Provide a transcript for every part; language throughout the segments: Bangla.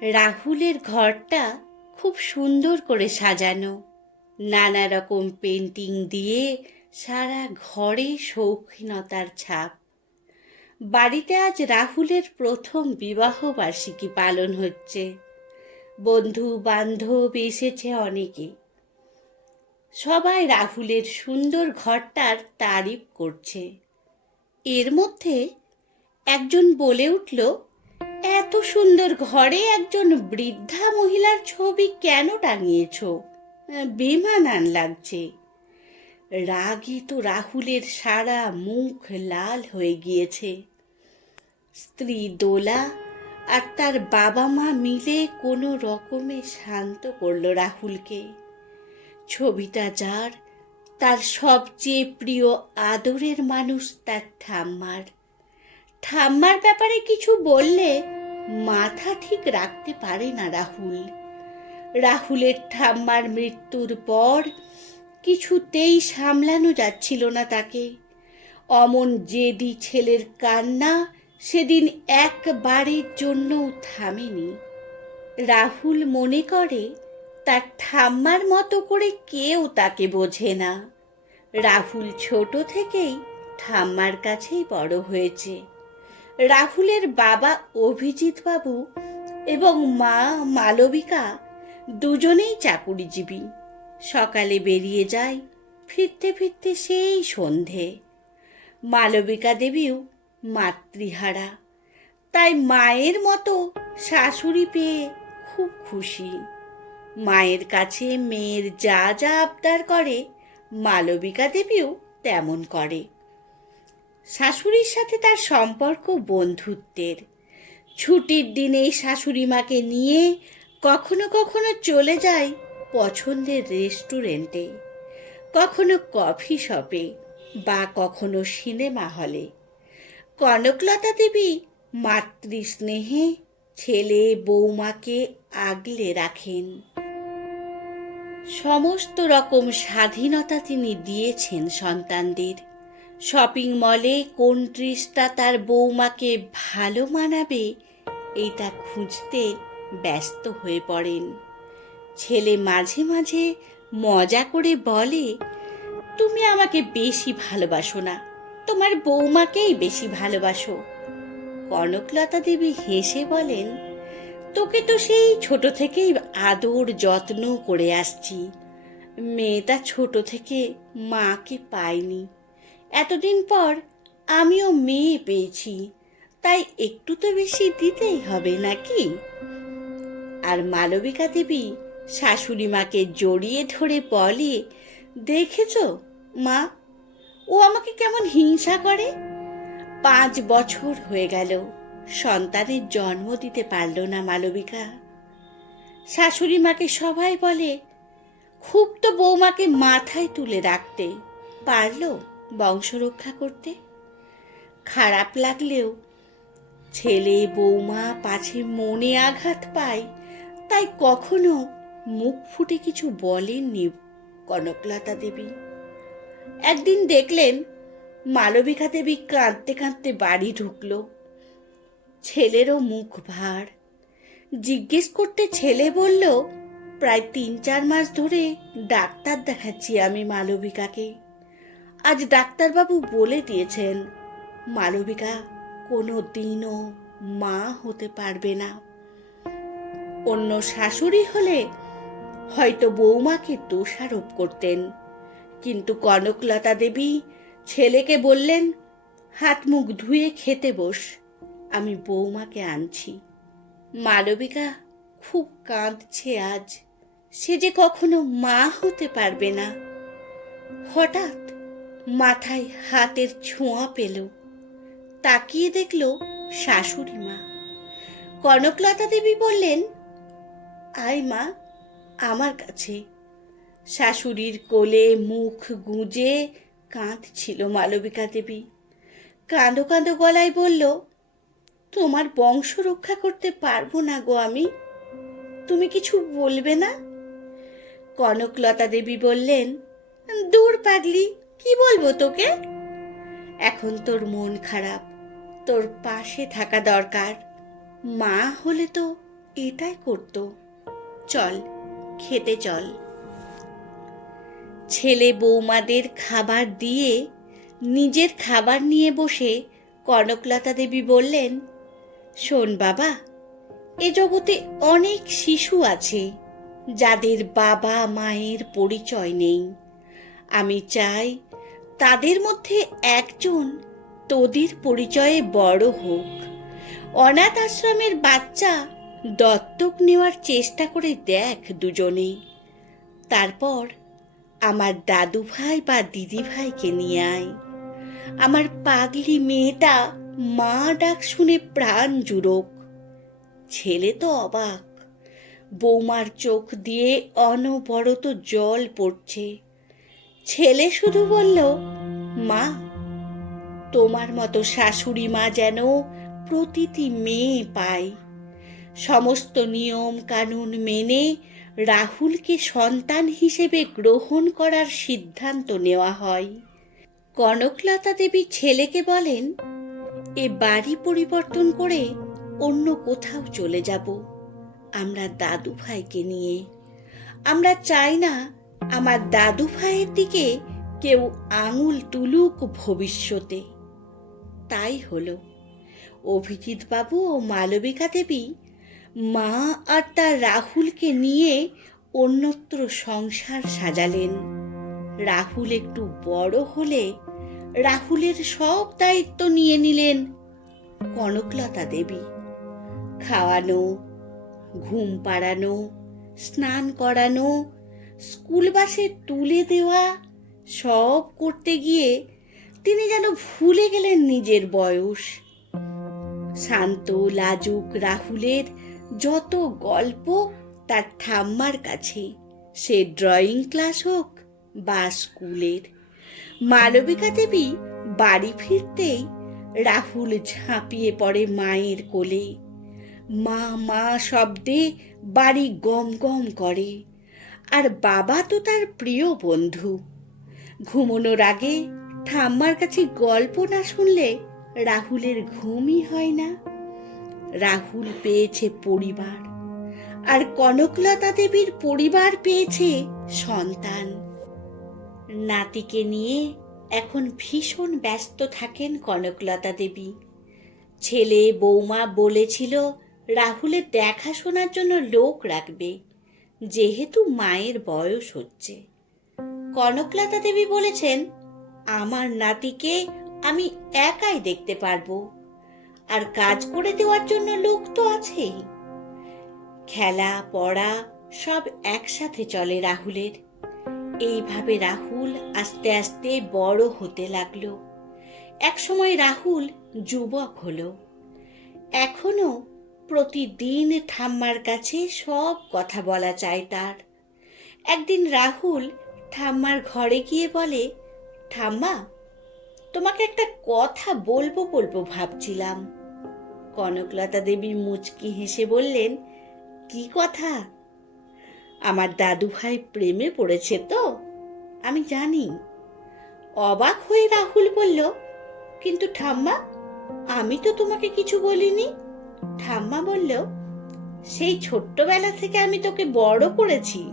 রাহুলের ঘরটা খুব সুন্দর করে সাজানো, নানা রকম পেন্টিং দিয়ে সারা ঘরে শৌখিনতার ছাপ। বাড়িতে আজ রাহুলের প্রথম বিবাহ বার্ষিকী পালন হচ্ছে। বন্ধু বান্ধব এসেছে অনেকে। সবাই রাহুলের সুন্দর ঘরটার তারিফ করছে। এর মধ্যে একজন বলে উঠল, এত সুন্দর ঘরে একজন বৃদ্ধা মহিলার ছবি কেন টাঙিয়েছ? বেমানান লাগছে। রাগে তো রাহুলের সারা মুখ লাল হয়ে গিয়েছে। স্ত্রী দোলা আর তার বাবা মা মিলে কোনো রকমে শান্ত করল রাহুলকে। ছবিটা যার, তার সবচেয়ে প্রিয় আদরের মানুষ তার ঠাম্মার। ঠাম্মার ব্যাপারে কিছু বললে মাথা ঠিক রাখতে পারে না রাহুল। রাহুলের ঠাম্মার মৃত্যুর পর কিছুতেই সামলানো যাচ্ছিল না তাকে। অমন জেদি ছেলের কান্না সেদিন একবারের জন্যও থামেনি। রাহুল মনে করে তার ঠাম্মার মতো করে কেউ তাকে বোঝে না। রাহুল ছোট থেকেই ঠাম্মার কাছেই বড় হয়েছে। রাহুলের বাবা অভিজিৎ বাবু এবং মা মালবিকা দুজনেই চাকুরিজীবী। সকালে বেরিয়ে যায়, ফিরতে ফিরতে সেই সন্ধে। মালবিকা দেবীও মাতৃহারা, তাই মায়ের মতো শাশুড়ি পেয়ে খুব খুশি। মায়ের কাছে মেয়ের যা যা আবদার করে মালবিকা দেবীও তেমন করে। শাশুড়ির সাথে তার সম্পর্ক বন্ধুত্বের। ছুটির দিনে শাশুড়ি মাকে নিয়ে কখনো কখনো চলে যায় পছন্দের রেস্টুরেন্টে, কখনো কফি শপে বা কখনো সিনেমা হলে। কনকলতা দেবী মাতৃস্নেহে ছেলে বৌমাকে আগলে রাখেন। সমস্ত রকম স্বাধীনতা তিনি দিয়েছেন সন্তানদের। শপিং মলে কোন ড্রেসটা তার বৌমাকে ভালো মানাবে এইটা খুঁজতে ব্যস্ত হয়ে পড়েন। ছেলে মাঝে মাঝে মজা করে বলে, তুমি আমাকে বেশি ভালোবাসো না, তোমার বৌমাকেই বেশি ভালোবাসো। কনকলতা দেবী হেসে বলেন, তোকে তো সেই ছোট থেকেই আদর যত্ন করে আসছি। মেয়েটা ছোট থেকে মাকে পায়নি, এতদিন পর আমিও মেয়ে পেয়েছি, তাই একটু তো বেশি দিতেই হবে নাকি? আর মালবিকা দেবী শাশুড়ি মাকে জড়িয়ে ধরে বলে, দেখেছ মা, ও আমাকে কেমন হিংসা করে। 5 বছর হয়ে গেল সন্তানের জন্ম দিতে পারল না মালবিকা। শাশুড়ি মাকে সবাই বলে, খুব তো বৌমাকে মাথায় তুলে রাখতে পারলো, বংশ রক্ষা করতে। খারাপ লাগলেও ছেলে বৌমা পাছে মনে আঘাত পায়, তাই কখনো মুখ ফুটে কিছু বলেননি কনকলতা দেবী। একদিন দেখলেন মালবিকা দেবী কাঁদতে কাঁদতে বাড়ি ঢুকলো। ছেলেরও মুখ ভার। জিজ্ঞেস করতে ছেলে বলল, প্রায় 3-4 মাস ধরে ডাক্তার দেখাচ্ছি আমি মালবিকাকে। আজ ডাক্তারবাবু বলে দিয়েছেন মালবিকা কোনো দিনও মা হতে পারবে না। অন্য শাশুড়ি হলে হয়তো বৌমাকে দোষারোপ করতেন, কিন্তু কনকলতা দেবী ছেলেকে বললেন, হাত মুখ ধুয়ে খেতে বস, আমি বৌমাকে আনছি। মালবিকা খুব কাঁদছে আজ, সে যে কখনো মা হতে পারবে না। হঠাৎ মাথায় হাতের ছোঁয়া পেল, তাকিয়ে দেখল শাশুড়ি মা। কনকলতা দেবী বললেন, আয় মা আমার কাছে। শাশুড়ির কোলে মুখ গুঁজে কাঁদছিল মালবিকা দেবী। কাঁদো কাঁদো গলায় বলল, তোমার বংশ রক্ষা করতে পারবো না গো আমি, তুমি কিছু বলবে না? কনকলতা দেবী বললেন, দূর পাগলি, কি বলবো তোকে? এখন তোর মন খারাপ, তোর পাশে থাকা দরকার। মা হলে তো এটাই করত। চল, খেতে চল। ছেলে বৌমাদের খাবার দিয়ে নিজের খাবার নিয়ে বসে কনকলতা দেবী বললেন, শোন বাবা, এ জগতে অনেক শিশু আছে যাদের বাবা মায়ের পরিচয় নেই। আমি চাই তাদের মধ্যে একজন তোদের পরিচয়ে বড় হোক। অনাথ আশ্রমের বাচ্চা দত্তক নেওয়ার চেষ্টা করে দেখ দুজনেই। তারপর আমার দাদু ভাই বা দিদি ভাইকে নিয়ে আয়। আমার পাগলি মেয়েটা মা ডাক শুনে প্রাণ জুড়োক। ছেলে তো অবাক, বৌমার চোখ দিয়ে অনবরত জল পড়ছে। ছেলে শুধু বলল, মা, তোমার মতো শাশুড়ি মা যেন প্রতিটি মেয়ে পায়। সমস্ত নিয়ম কানুন মেনে রাহুলকে সন্তান হিসেবে গ্রহণ করার সিদ্ধান্ত নেওয়া হয়। কনকলতা দেবী ছেলেকে বলেন, এ বাড়ি পরিবর্তন করে অন্য কোথাও চলে যাব আমরা দাদু ভাইকে নিয়ে। আমরা চাই না আমার দাদু ভাইয়ের দিকে কেউ আঙুল তুলুক ভবিষ্যতে। তাই হলো। অভিজিৎ বাবু ও মালবিকা দেবী মা আর তার রাহুলকে নিয়ে অন্যত্র সংসার সাজালেন। রাহুল একটু বড় হলে রাহুলের সব দায়িত্ব নিয়ে নিলেন কনকলতা দেবী। খাওয়ানো, ঘুম পাড়ানো, স্নান করানো, স্কুল বাসে তুলে দেওয়া, সব করতে গিয়ে তিনি যেন ভুলে গেলেন নিজের বয়স। শান্ত লাজুক রাহুলের যত গল্প তার ঠাম্মার কাছে, সে ড্রয়িং ক্লাস হোক বা স্কুলের। মালবিকা দেবী বাড়ি ফিরতেই রাহুল ঝাঁপিয়ে পড়ে মায়ের কোলে। মা মা শব্দে বাড়ি গম গম করে। আর বাবা তো তার প্রিয় বন্ধু। ঘুমোনোর আগে ঠাম্মার কাছে গল্প না শুনলে রাহুলের ঘুমই হয় না। রাহুল পেয়েছে পরিবার, আর কনকলতা দেবীর পরিবার পেয়েছে সন্তান। নাতিকে নিয়ে এখন ভীষণ ব্যস্ত থাকেন কনকলতা দেবী। ছেলে বৌমা বলেছিল রাহুলের দেখাশোনার জন্য লোক রাখবে, যেহেতু মায়ের বয়স হচ্ছে। কনকলতা দেবী বলেছেন, আমার নাতিকে আমি একাই দেখতে পারবো, আর কাজ করে দেওয়ার জন্য লোক তো আছেই। খেলা পড়া সব একসাথে চলে রাহুলের। এইভাবে রাহুল আস্তে আস্তে বড় হতে লাগলো। একসময় রাহুল যুবক হলো। এখনো প্রতিদিন ঠাম্মার কাছে সব কথা বলা চায় তার। একদিন রাহুল ঠাম্মার ঘরে গিয়ে বলে, ঠাম্মা, তোমাকে একটা কথা বলবো বলবো ভাবছিলাম। কনকলতা দেবী মুচকি হেসে বললেন, কি কথা? আমার দাদু ভাই প্রেমে পড়েছে তো, আমি জানি। অবাক হয়ে রাহুল বলল, কিন্তু ঠাম্মা, আমি তো তোমাকে কিছু বলিনি। ঠাম্মা বলল, সেই ছোট্টবেলা থেকে আমি তোকে বড় করেছি,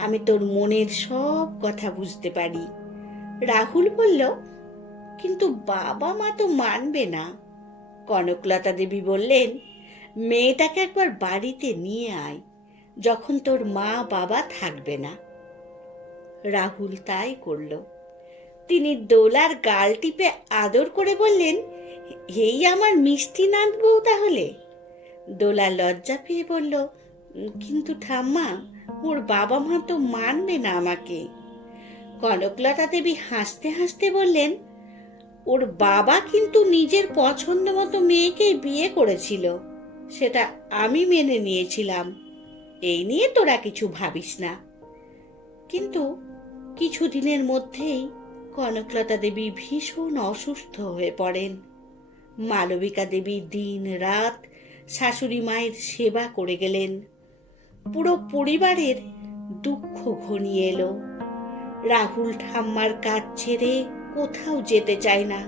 আমি তোর মনের সব কথা বুঝতে পারি। রাহুল বলল, কিন্তু বাবা মা তো মানবে না। কনকলতা দেবী বললেন, মেয়েটাকে একবার বাড়িতে নিয়ে আয়, যখন তোর মা বাবা থাকবে না। রাহুল তাই করল। তিনি দোলার গাল টিপে আদর করে বললেন, এই আমার মিষ্টি নাত বউ তাহলে? দোলা লজ্জা পেয়ে বলল, কিন্তু ঠাম্মা, ওর বাবা মা তো মানবে না আমাকে। কনকলতা দেবী হাসতে হাসতে বললেন, ওর বাবা কিন্তু নিজের পছন্দ মতো মেয়েকেই বিয়ে করেছিল, সেটা আমি মেনে নিয়েছিলাম। এই নিয়ে তোরা কিছু ভাবিস না। কিন্তু কিছুদিনের মধ্যেই কনকলতা দেবী ভীষণ অসুস্থ হয়ে পড়েন। মালবিকা দেবী দিন রাত শাশুড়ি মায়ের সেবা করে গেলেন। পুরো পরিবারের দুঃখ ঘনিয়ে এলো। রাহুল ঠাম্মার কাজ ছেড়ে কোথাও যেতে চায় না।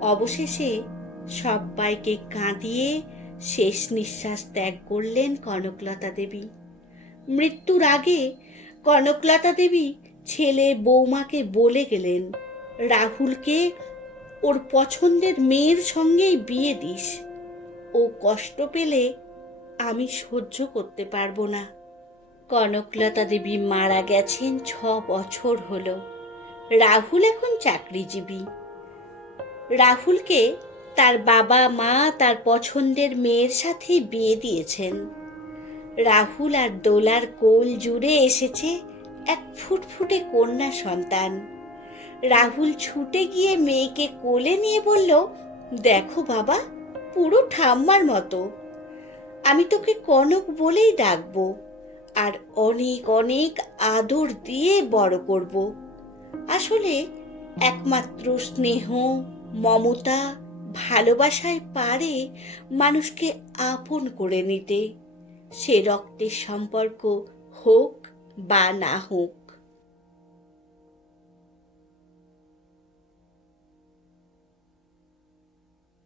অবশেষে সবাইকে কাঁদিয়ে শেষ নিঃশ্বাস ত্যাগ করলেন কনকলতা দেবী। মৃত্যুর আগে কনকলতা দেবী ছেলে বৌমাকে বলে গেলেন, রাহুলকে ওর পছন্দের মেয়ের সঙ্গেই বিয়ে দিস। ও কষ্ট পেলে আমি সহ্য করতে পারবো না। কনকলতা দেবী মারা গেছেন 6 বছর হলো। রাহুল এখন চাকরিজীবী। রাহুলকে তার বাবা মা তার পছন্দের মেয়ের সাথেই বিয়ে দিয়েছেন। রাহুল আর দোলার কোল জুড়ে এসেছে এক ফুটফুটে কন্যা সন্তান। রাহুল ছুটে গিয়ে মেয়েকে কোলে নিয়ে বলল, দেখো বাবা, পুরো ঠাম্মার মতো। আমি তোকে কনক বলেই ডাকবো, আর অনেক অনেক আদর দিয়ে বড় করব। আসলে একমাত্র স্নেহ, মমতা, ভালোবাসায় পারে মানুষকে আপন করে নিতে, সে রক্তের সম্পর্ক হোক বা না হোক।